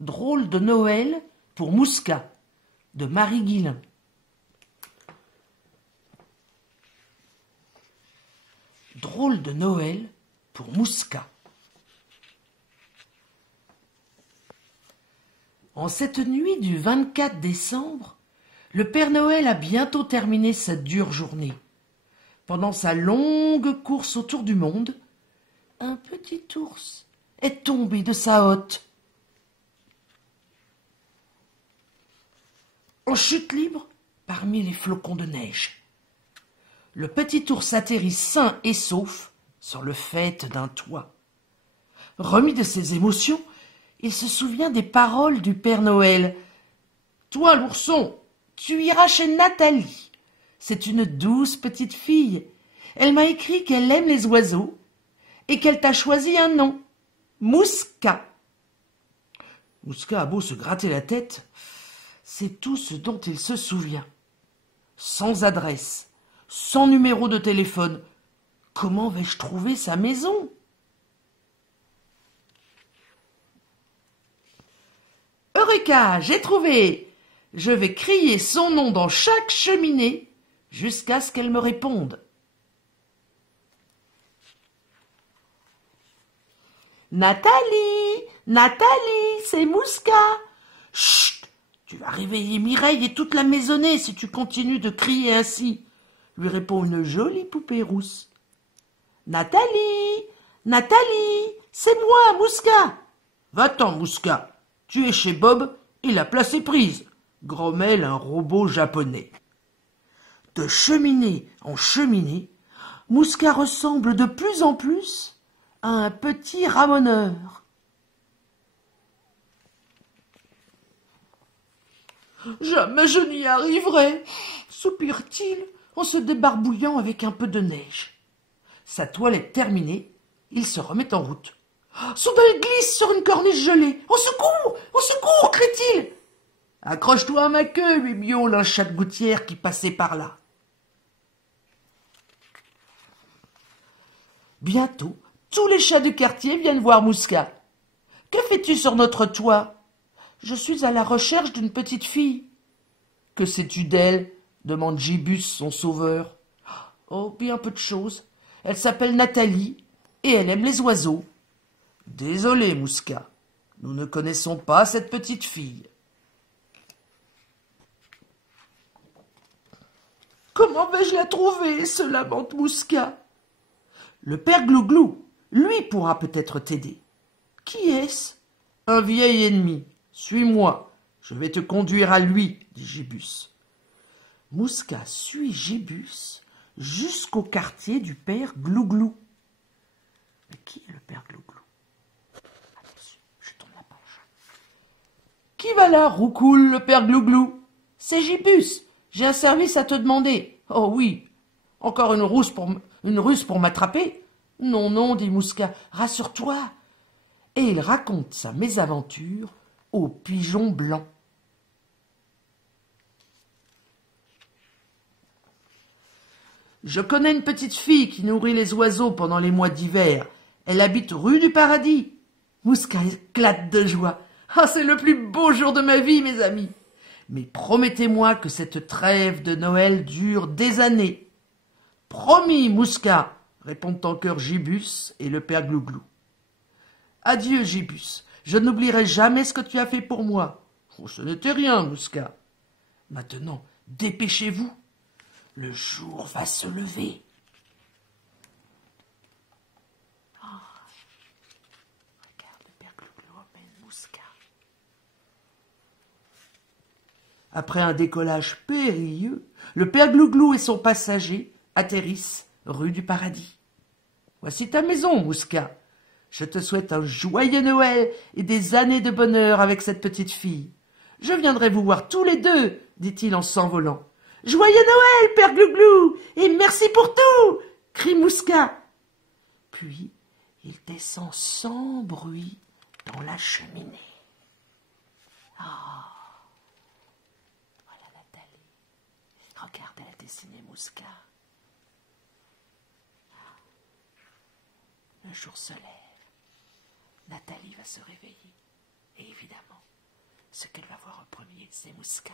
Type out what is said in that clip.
Drôle de Noël pour Mouska, de Marie Guillain. Drôle de Noël pour Mouska. En cette nuit du 24 décembre, le Père Noël a bientôt terminé sa dure journée. Pendant sa longue course autour du monde, un petit ours est tombé de sa hotte. En chute libre parmi les flocons de neige. Le petit ours atterrit sain et sauf sur le faîte d'un toit. Remis de ses émotions, il se souvient des paroles du Père Noël. « Toi, l'ourson, tu iras chez Nathalie. C'est une douce petite fille. Elle m'a écrit qu'elle aime les oiseaux et qu'elle t'a choisi un nom, Mouska. » Mouska a beau se gratter la tête, c'est tout ce dont il se souvient. Sans adresse, sans numéro de téléphone, comment vais-je trouver sa maison? Eureka, j'ai trouvé! Je vais crier son nom dans chaque cheminée jusqu'à ce qu'elle me réponde. Nathalie, Nathalie, c'est Mouska. Chut, tu vas réveiller Mireille et toute la maisonnée si tu continues de crier ainsi, lui répond une jolie poupée rousse. Nathalie, Nathalie, c'est moi, Mouska. Va-t'en, Mouska, tu es chez Bob et la place est prise, grommelle un robot japonais. De cheminée en cheminée, Mouska ressemble de plus en plus à un petit ramoneur. Jamais je n'y arriverai, soupire-t-il en se débarbouillant avec un peu de neige. Sa toilette terminée, il se remet en route. Soudain il glisse sur une corniche gelée. Au secours, crie-t-il. Accroche-toi à ma queue, lui miaule un chat de gouttière qui passait par là. Bientôt, tous les chats du quartier viennent voir Mouska. Que fais-tu sur notre toit? Je suis à la recherche d'une petite fille. Que sais-tu d'elle? Demande Gibus, son sauveur. Oh, bien peu de choses. Elle s'appelle Nathalie et elle aime les oiseaux. Désolé, Mouska, nous ne connaissons pas cette petite fille. Comment vais-je la trouver, se lamente Mouska. Le père Glouglou, lui, pourra peut-être t'aider. Qui est-ce? Un vieil ennemi. Suis-moi, je vais te conduire à lui, dit Gibus. Mouska suit Gibus jusqu'au quartier du père Glouglou. Mais qui est le père Glouglou? Attention, je tourne la page. Qui va là, roucoule, le père Glouglou? C'est Gibus, j'ai un service à te demander. Oh oui, encore une ruse pour m'attraper? Non, non, dit Mouska, rassure-toi. Et il raconte sa mésaventure au pigeon blanc. Je connais une petite fille qui nourrit les oiseaux pendant les mois d'hiver. Elle habite rue du Paradis. Mouska éclate de joie. Ah, c'est le plus beau jour de ma vie, mes amis. Mais promettez-moi que cette trêve de Noël dure des années. Promis, Mouska, répondent en chœur Gibus et le père Glouglou. Adieu, Gibus. Je n'oublierai jamais ce que tu as fait pour moi. Oh, ce n'était rien, Mouska. Maintenant, dépêchez-vous. Le jour va se lever. Oh, regarde, le père Glouglou emmène Mouska. Après un décollage périlleux, le père Glouglou et son passager atterrissent rue du Paradis. Voici ta maison, Mouska. Je te souhaite un joyeux Noël et des années de bonheur avec cette petite fille. Je viendrai vous voir tous les deux, dit-il en s'envolant. Joyeux Noël, père Glouglou, et merci pour tout, crie Mouska. Puis il descend sans bruit dans la cheminée. Ah, voilà Nathalie. Regarde, elle a dessiné Mouska. Le jour se lève. Nathalie va se réveiller Et évidemment, ce qu'elle va voir en premier, c'est Mouska.